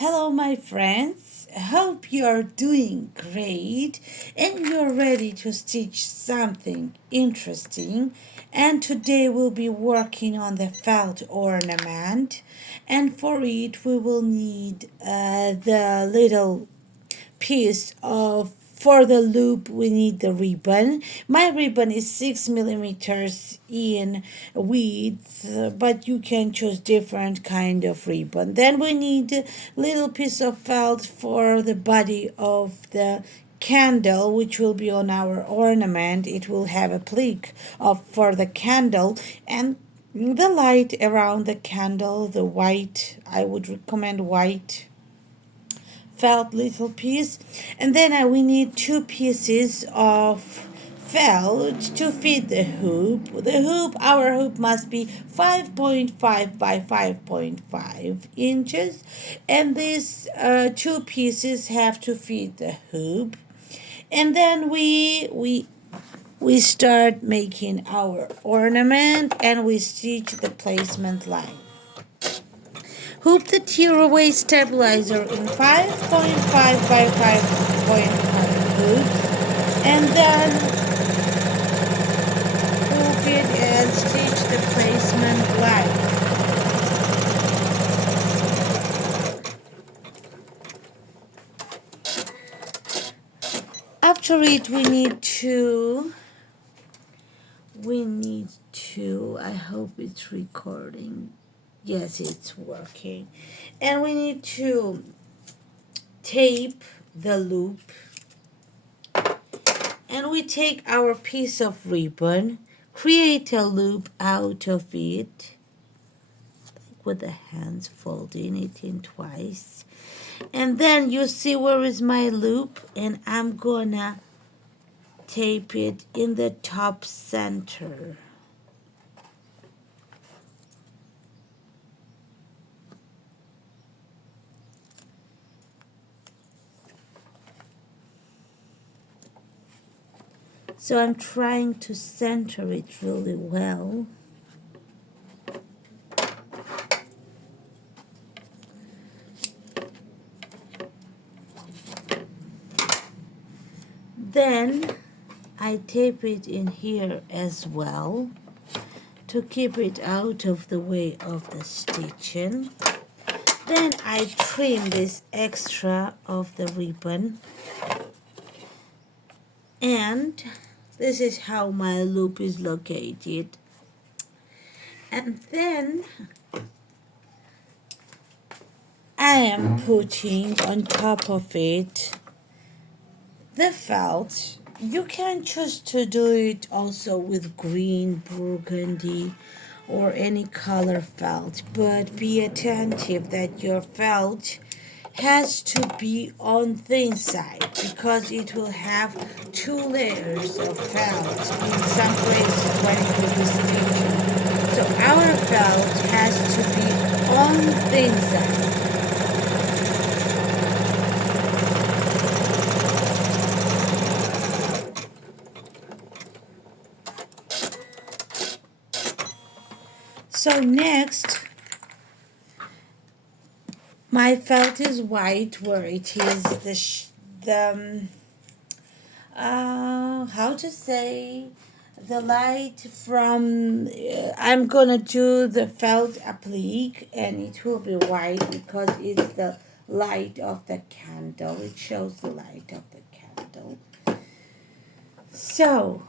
Hello, my friends. I hope you're doing great and you're ready to stitch something interesting. And today we'll be working on the felt ornament. And for it, we will need the little piece of for the loop we need the ribbon. My ribbon is 6 millimeters in width, but you can choose different kind of ribbon. Then we need a little piece of felt for the body of the candle, which will be on our ornament. It will have a plique of for the candle, and the light around the candle, the white, I would recommend white felt little piece. And then we need two pieces of felt to fit the hoop. Our hoop must be 5.5 by 5.5 inches, and these two pieces have to fit the hoop. And then we start making our ornament, and we stitch the placement line. Hoop the tearaway stabilizer in 5.5 by 5.5 hoops, and then hoop it and stitch the placement line. After it, we need to, I hope it's recording. Yes, it's working. And we need to tape the loop. And we take our piece of ribbon, create a loop out of it, like with the hands folding it in twice. And then you see where is my loop, and I'm gonna tape it in the top center. So I'm trying to center it really well. Then I tape it in here as well to keep it out of the way of the stitching. Then I trim this extra of the ribbon, and this is how my loop is located. And then I am putting on top of it the felt. You can choose to do it also with green, burgundy, or any color felt, but be attentive that your felt has to be on the inside, because it will have two layers of felt in some places when it will be stitching. So our felt has to be on the inside. So next, my felt is white, where it is how to say, the light from, I'm gonna do the felt applique, and it will be white because it's the light of the candle. It shows the light of the candle. So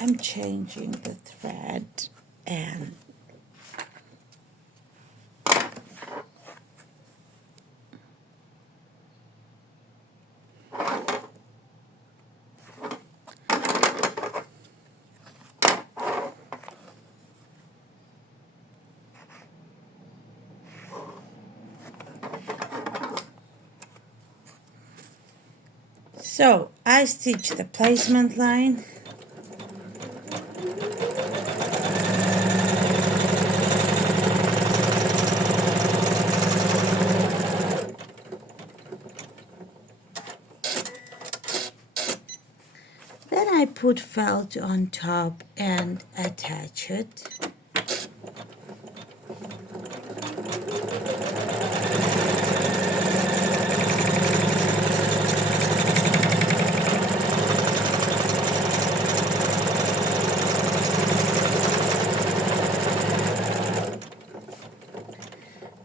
I'm changing the thread, and so I stitch the placement line. Then I put felt on top and attach it.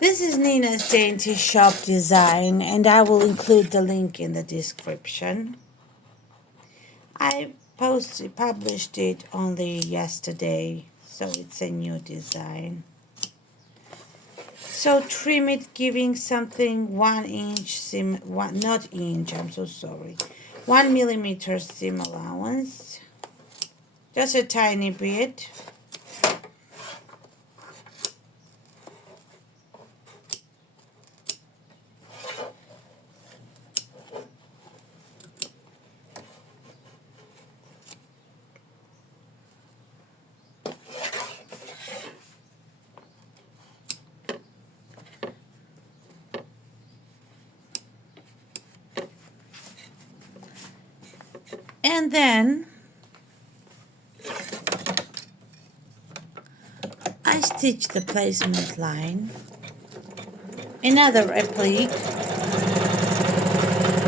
This is Nina's Dainty Shop design, and I will include the link in the description. I published it only yesterday, so it's a new design. So trim it, giving something 1 inch seam, not inch, I'm so sorry, 1 millimeter seam allowance, just a tiny bit. And then I stitch the placement line, another applique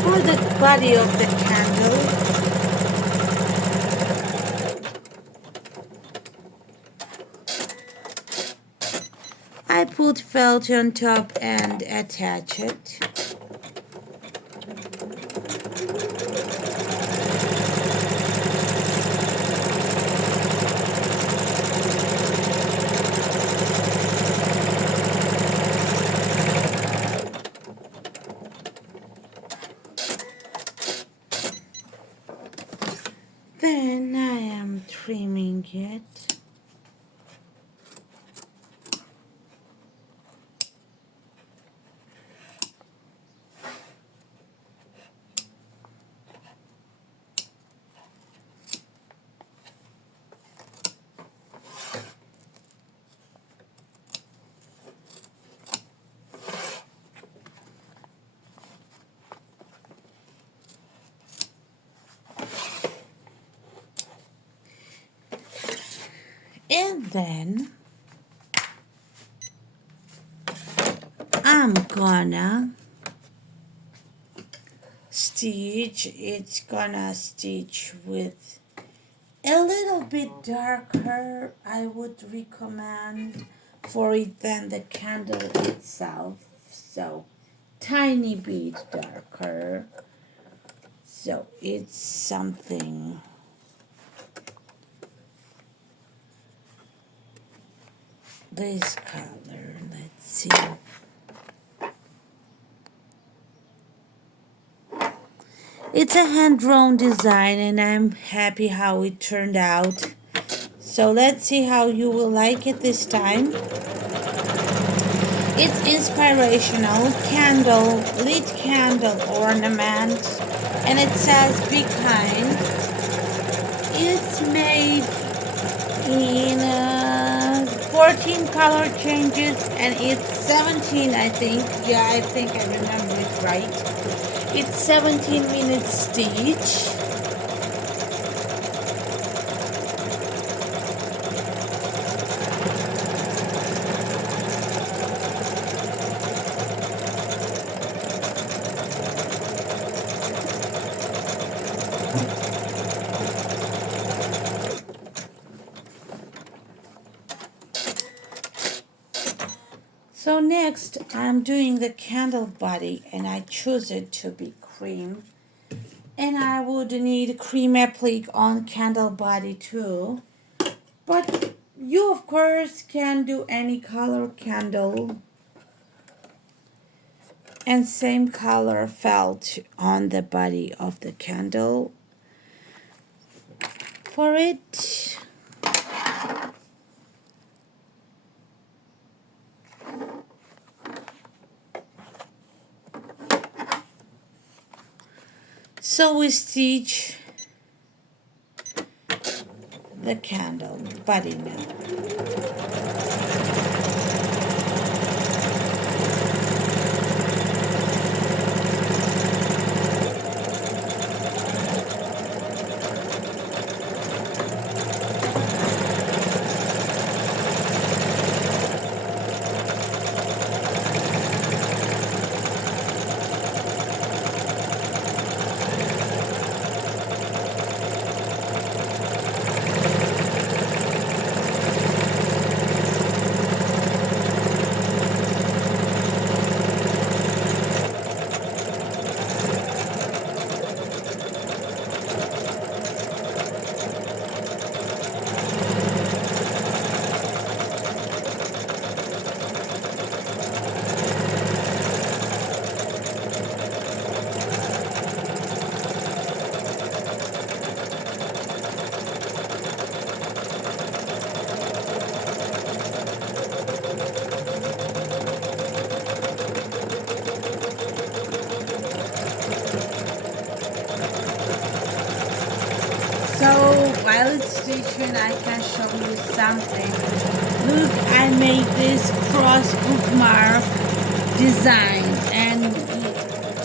for the body of the candle. I put felt on top and attach it. Then I am trimming it. And then I'm gonna stitch, it's gonna stitch with a little bit darker, I would recommend for it than the candle itself. So tiny bit darker. So it's something this color, let's see. It's a hand-drawn design and I'm happy how it turned out. So let's see how you will like it this time. It's inspirational candle, lit candle ornament, and it says be kind. It's made in 14 color changes and it's 17, I think. Yeah, I think I remember it right. It's 17 minutes stitch. So next I'm doing the candle body and I choose it to be cream. And I would need cream applique on candle body too. But you of course can do any color candle. And same color felt on the body of the candle. For it, so we stitch the candle body now. stitching, I can show you something. Look, I made this cross bookmark design, and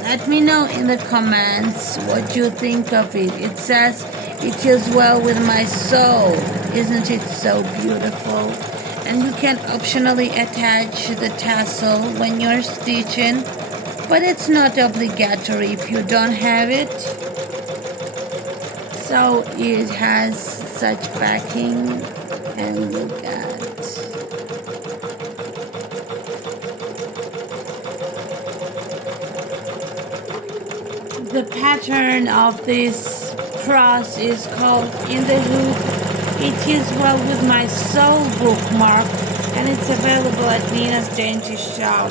let me know in the comments what you think of it. It says it goes well with my soul. Isn't it so beautiful? And you can optionally attach the tassel when you're stitching, but it's not obligatory if you don't have it. So it has such backing, and look at the pattern of this cross is called In the Hoop. It is well with my soul bookmark, and it's available at NinasDaintyShop.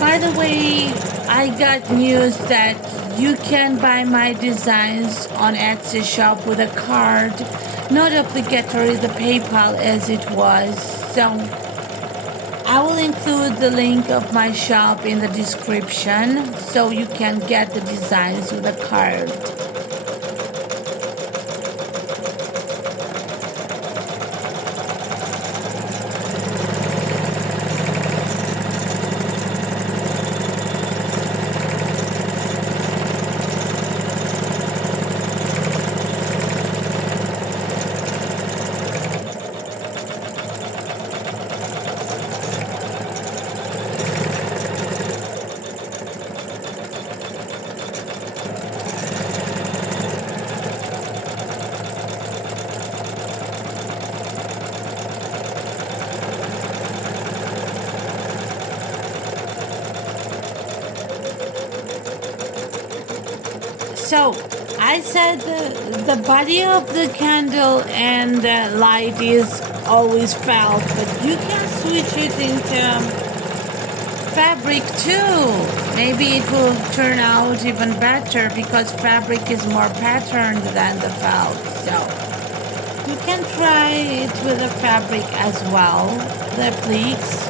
By the way, I got news that you can buy my designs on Etsy shop with a card, not obligatory the PayPal as it was. So I will include the link of my shop in the description so you can get the designs with a card. So I said the body of the candle and the light is always felt, but you can switch it into fabric too. Maybe it will turn out even better because fabric is more patterned than the felt. So you can try it with the fabric as well, the pleats.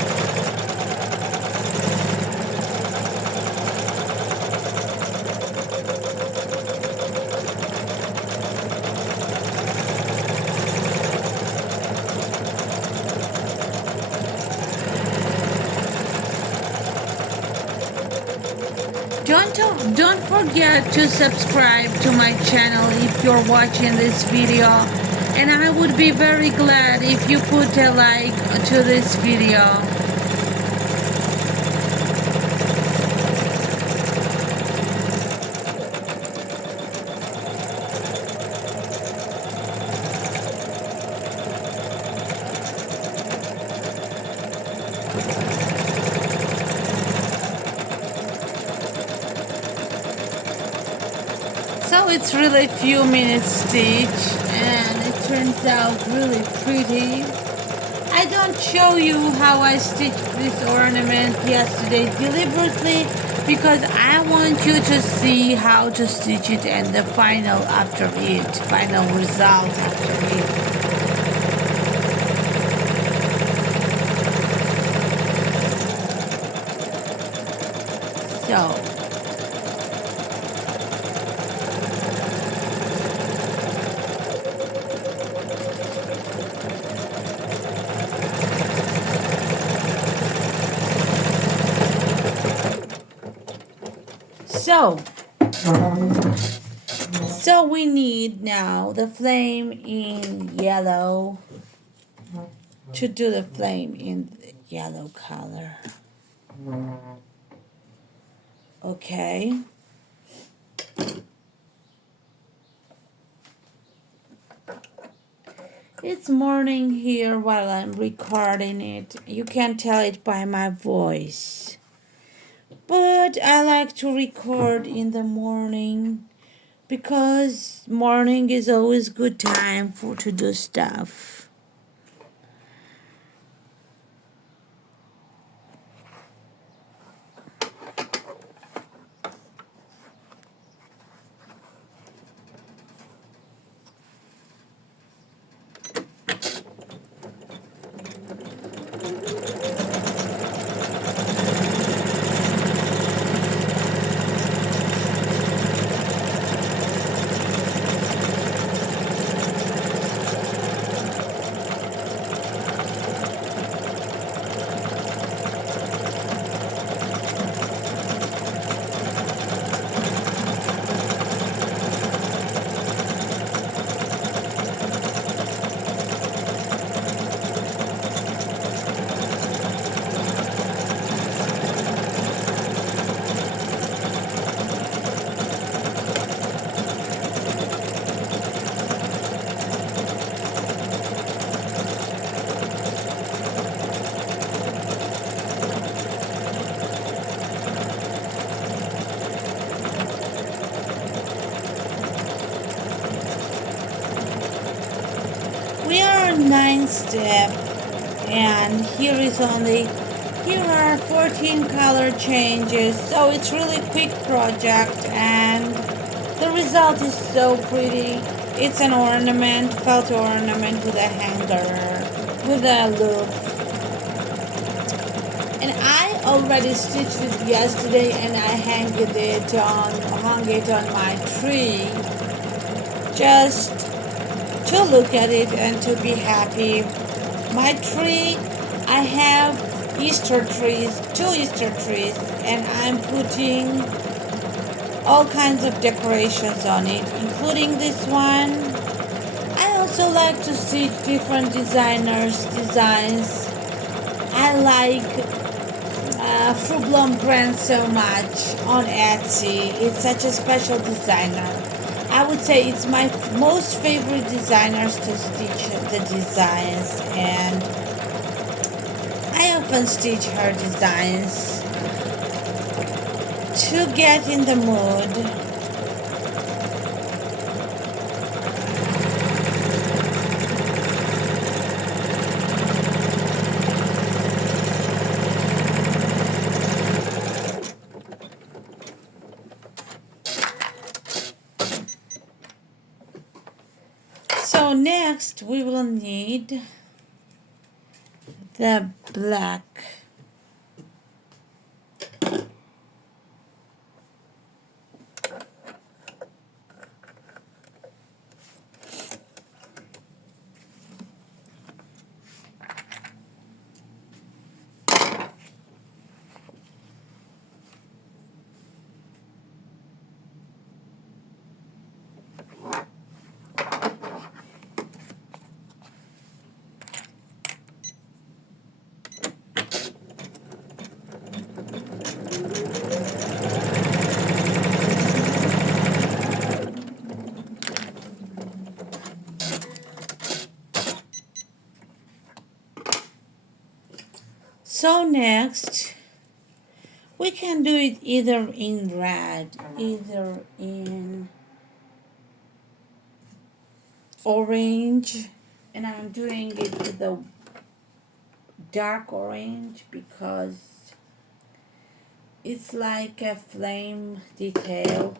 Don't forget to subscribe to my channel if you're watching this video, and I would be very glad if you put a like to this video. So it's really few minutes stitch, and it turns out really pretty. I don't show you how I stitched this ornament yesterday deliberately because I want you to see how to stitch it and the final result after it. So So we need now the flame in yellow to do the flame in the yellow color. Okay. It's morning here while I'm recording it. You can tell it by my voice. But I like to record in the morning because morning is always good time to do stuff. one step, and here are 14 color changes, so it's really quick project, and the result is so pretty. It's an ornament, felt ornament with a hanger, with a loop. And I already stitched it yesterday, and I hung it on my tree, just to look at it and to be happy. My tree, I have Easter trees, 2 Easter trees, and I'm putting all kinds of decorations on it, including this one. I also like to stitch different designers' designs. I like Frublom brand so much on Etsy. It's such a special designer. I would say it's my most favorite designers to stitch the designs, and I often stitch her designs to get in the mood. So next we will need the black. So next, we can do it either in red, either in orange, and I'm doing it with the dark orange because it's like a flame detail.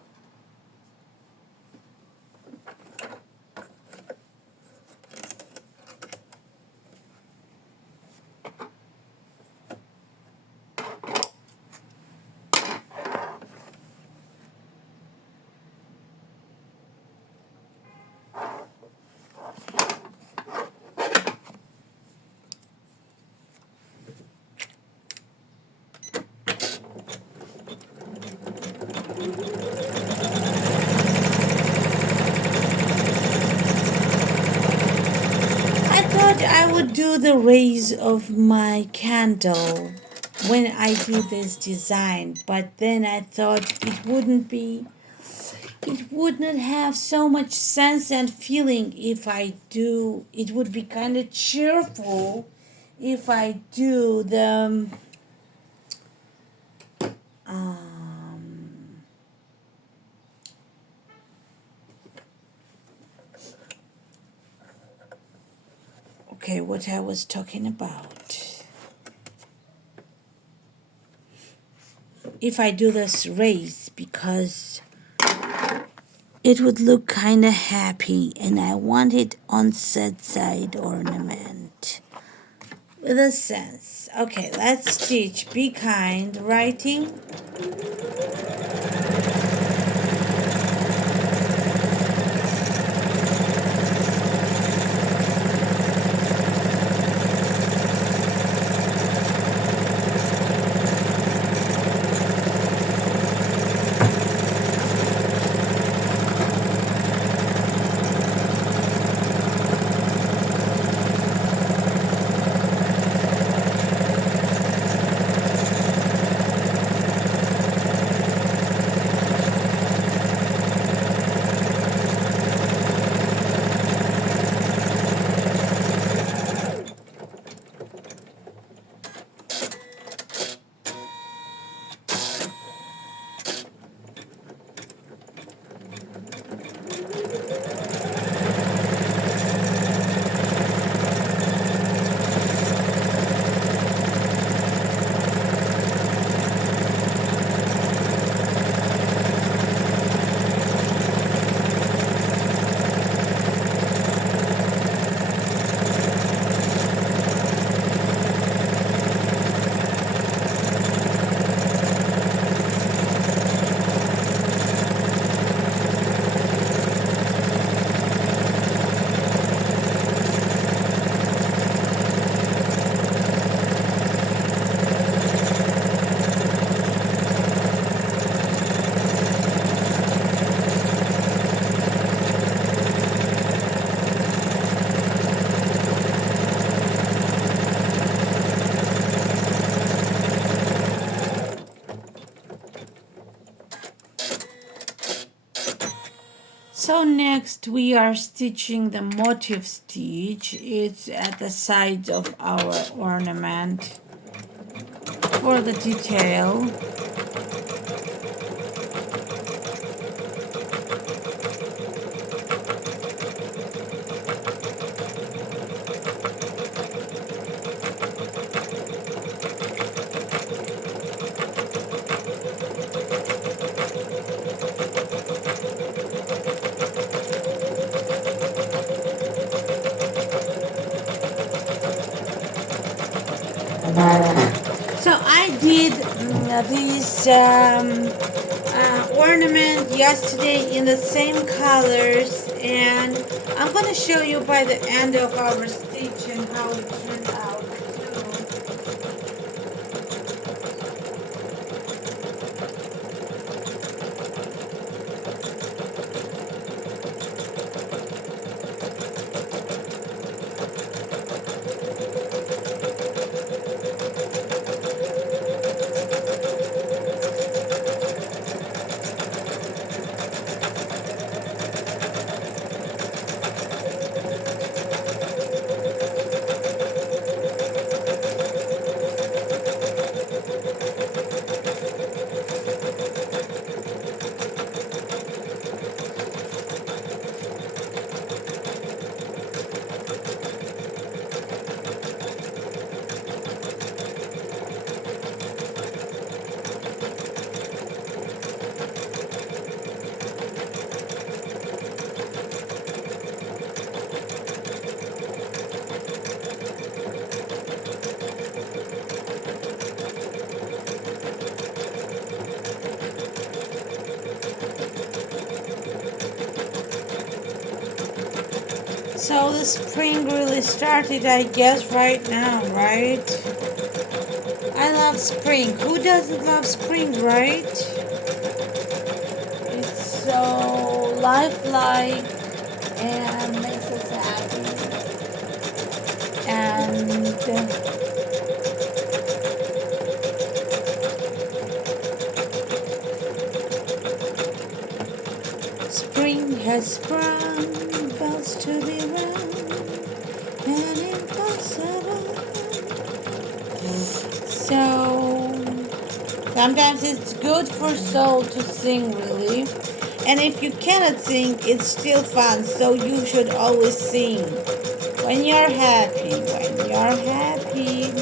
I would do the rays of my candle when I do this design, but then I thought it wouldn't have so much sense and feeling if I do. It would be kind of cheerful if I do the okay, what I was talking about. If I do this race, because it would look kind of happy, and I want it on set side ornament with a sense. Okay, let's stitch Be Kind writing. Next, we are stitching the motif stitch. It's at the sides of our ornament for the detail. So I did this ornament yesterday in the same colors, and I'm going to show you by the end of our stitch and how it turned out too. So the spring really started, I guess, right now, right? I love spring. Who doesn't love spring, right? It's so lifelike and makes us happy. And spring has sprung, bells to be rung, and impossible. So sometimes it's good for soul to sing, really. And if you cannot sing, it's still fun, so you should always sing. When you're happy, when you're happy.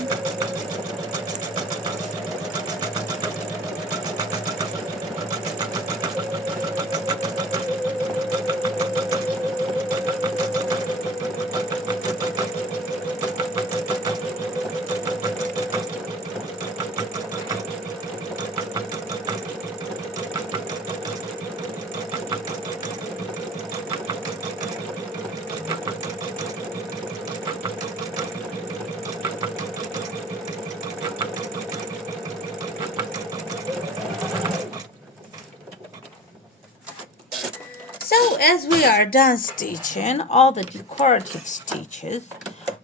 So as we are done stitching all the decorative stitches,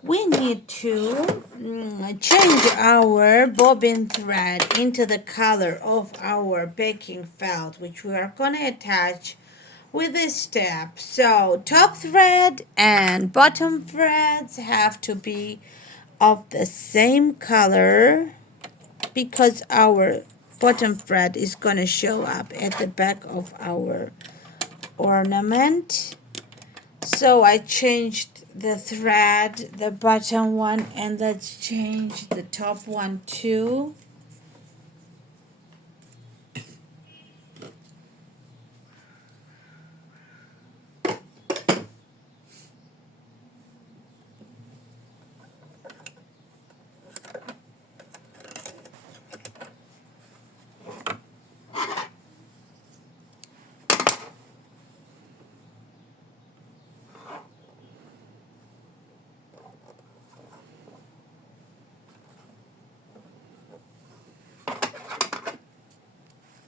we need to change our bobbin thread into the color of our baking felt, which we are going to attach with this step. So top thread and bottom threads have to be of the same color because our bottom thread is going to show up at the back of our ornament. So I changed the thread, the bottom one, and let's change the top one too.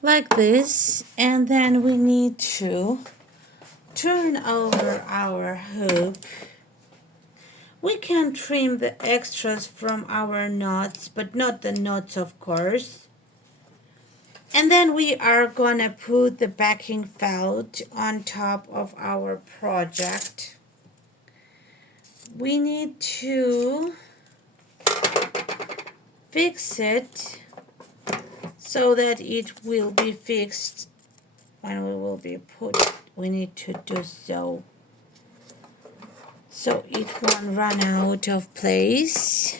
Like this, and then we need to turn over our hoop. We can trim the extras from our knots, but not the knots, of course. And then we are gonna put the backing felt on top of our project. We need to fix it so that it will be fixed when we will be put. We need to do so it won't run out of place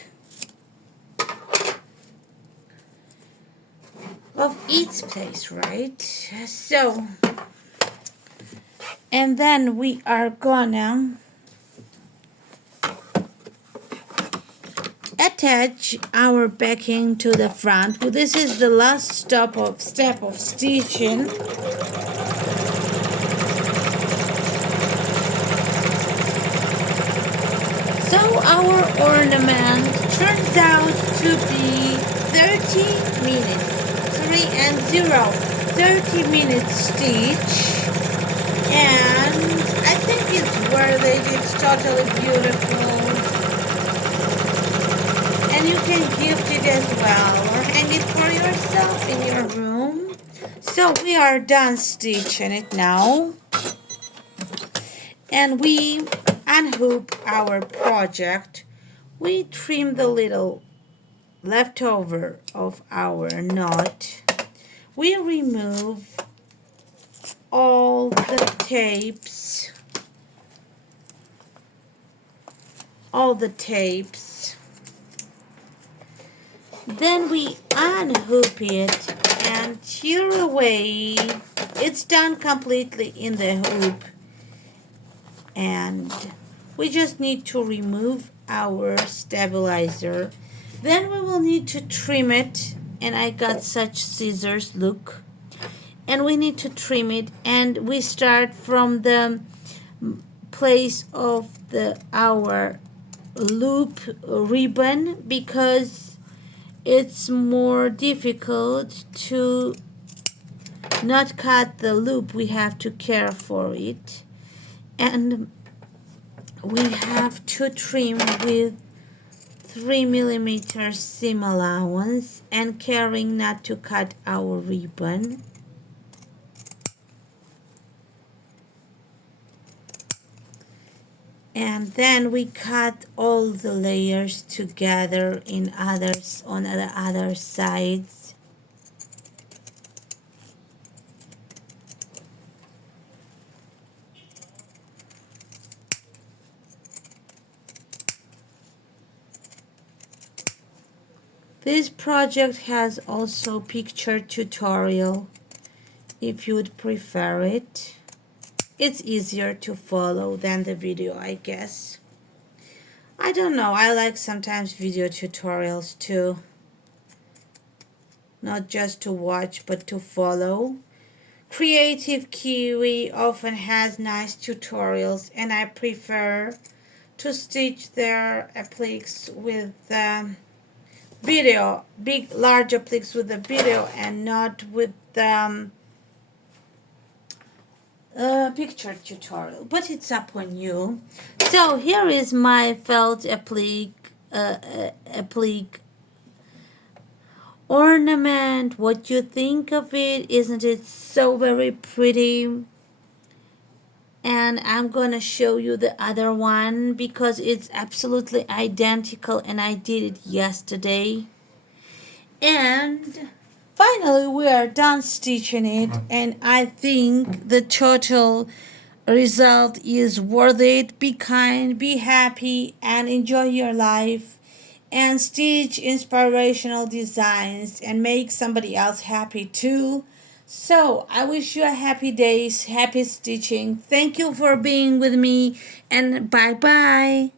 of its place, right? So, and then we are gonna attach our backing to the front. Well, this is the last step of stitching. So our ornament turns out to be 30 minutes. 30 minutes stitch. And I think it's worth it. It's totally beautiful. And you can gift it as well or hang it for yourself in your room. So we are done stitching it now. And we unhook our project. We trim the little leftover of our knot. We remove all the tapes. Then we unhook it and tear away. It's done completely in the hoop. And we just need to remove our stabilizer. Then we will need to trim it. And I got such scissors, look. And we need to trim it. And we start from the place of our loop ribbon because it's more difficult to not cut the loop. We have to care for it. And we have to trim with 3mm seam allowance and caring not to cut our ribbon. And then we cut all the layers together on the other sides. This project has also picture tutorial if you would prefer it. It's easier to follow than the video, I guess. I don't know, I like sometimes video tutorials too. Not just to watch, but to follow. Creative Kiwi often has nice tutorials, and I prefer to stitch their appliques with video, large appliques with the video and not with picture tutorial, but it's up on you. So here is my felt applique ornament. What do you think of it? Isn't it so very pretty? And I'm gonna show you the other one because it's absolutely identical and I did it yesterday. And finally we are done stitching it, and I think the total result is worth it. Be kind, be happy, and enjoy your life, and stitch inspirational designs and make somebody else happy too. So I wish you a happy days, happy stitching. Thank you for being with me, and bye bye.